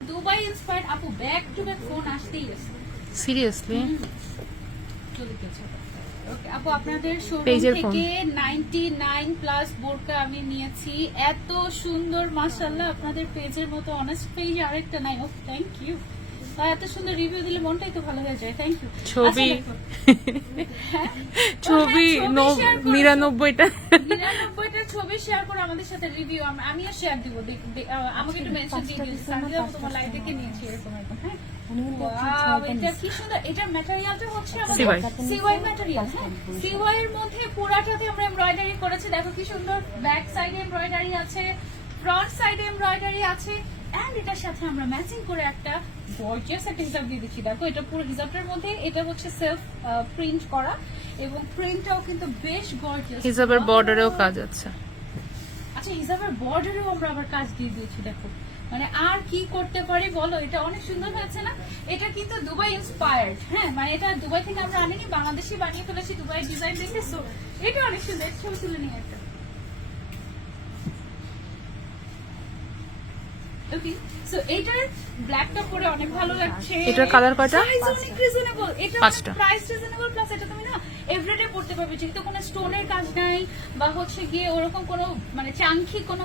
Dubai inspired আপু back to back phone আসতেই আছে সিরিয়াসলি ওকে আপু আপনাদের শোরুম পেজের ফোন। থেকে 99 প্লাস বোরকা আমি নিয়েছি এত সুন্দর মাশাআল্লাহ আপনাদের পেজের মতো অনেস্ট পেজ আরেকটা নাই ও থ্যাংক ইউ এত সুন্দর রিভিউ দিলে মনটাই তো ভালো হয়ে যায় থ্যাংক ইউ ছবি ছবি 99টা 99টার ছবি শেয়ার করে আমাদের সাথে রিভিউ আমিও শেয়ার দিব আমাকে একটু মেনশন দিয়ে দিও সানজিদা তোমার লাইভ থেকে নিয়েছি এরকম একদম হ্যাঁ ওয়াও এটা কি সুন্দর এটার ম্যাটেরিয়ালটা হচ্ছে আমাদের সিওয়াই ম্যাটেরিয়াল হ্যাঁ সিওয়াই এর মধ্যে পুরাটাতে আমরা এমব্রয়ডারি করেছি দেখো কি সুন্দর ব্যাক সাইডে এমব্রয়ডারি আছে ফ্রন্ট সাইডে এমব্রয়ডারি আছে এন্ড এটার সাথে আমরা ম্যাচিং করে একটা গর্জিয়াস একটা হিজাব দিয়ে দিচ্ছি দেখো এটা পুরো হিজাবটার মধ্যে এটা হচ্ছে সেলফ প্রিন্ট করা এবং প্রিন্টটাও কিন্তু বেশ গর্জিয়াস হিজাবের বর্ডারেও কাজ আছে। আচ্ছা হিজাবের বর্ডারেও আমরা আবার কাজ দিয়ে দিয়েছি দেখো মানে আর কি করতে পারি বলো এটা অনেক সুন্দর হয়েছে না এটা কিন্তু দুবাই ইন্সপায়ার্ড হ্যাঁ মানে এটা দুবাই থেকে আমরা আনিনি বাংলাদেশি বানিয়ে ফেলেছি দুবাই ডিজাইন দেখে সো এটা অনেক সুন্দর ছবি তুলে নিয়ে একটা ওকে সো এটার ব্ল্যাকটা পরে অনেক ভালো লাগছে এটার কালার কয়টা? প্রাইস অনেক রিজনেবল এটা 5টা। প্রাইস রিজনেবল প্লাস এটা তুমি না এভরিডে পড়তে পারবে যেহেতু কোনো স্টোনের কাজ নাই বা হচ্ছে গিয়ে ওরকম কোনো মানে চাঙ্কি কোনো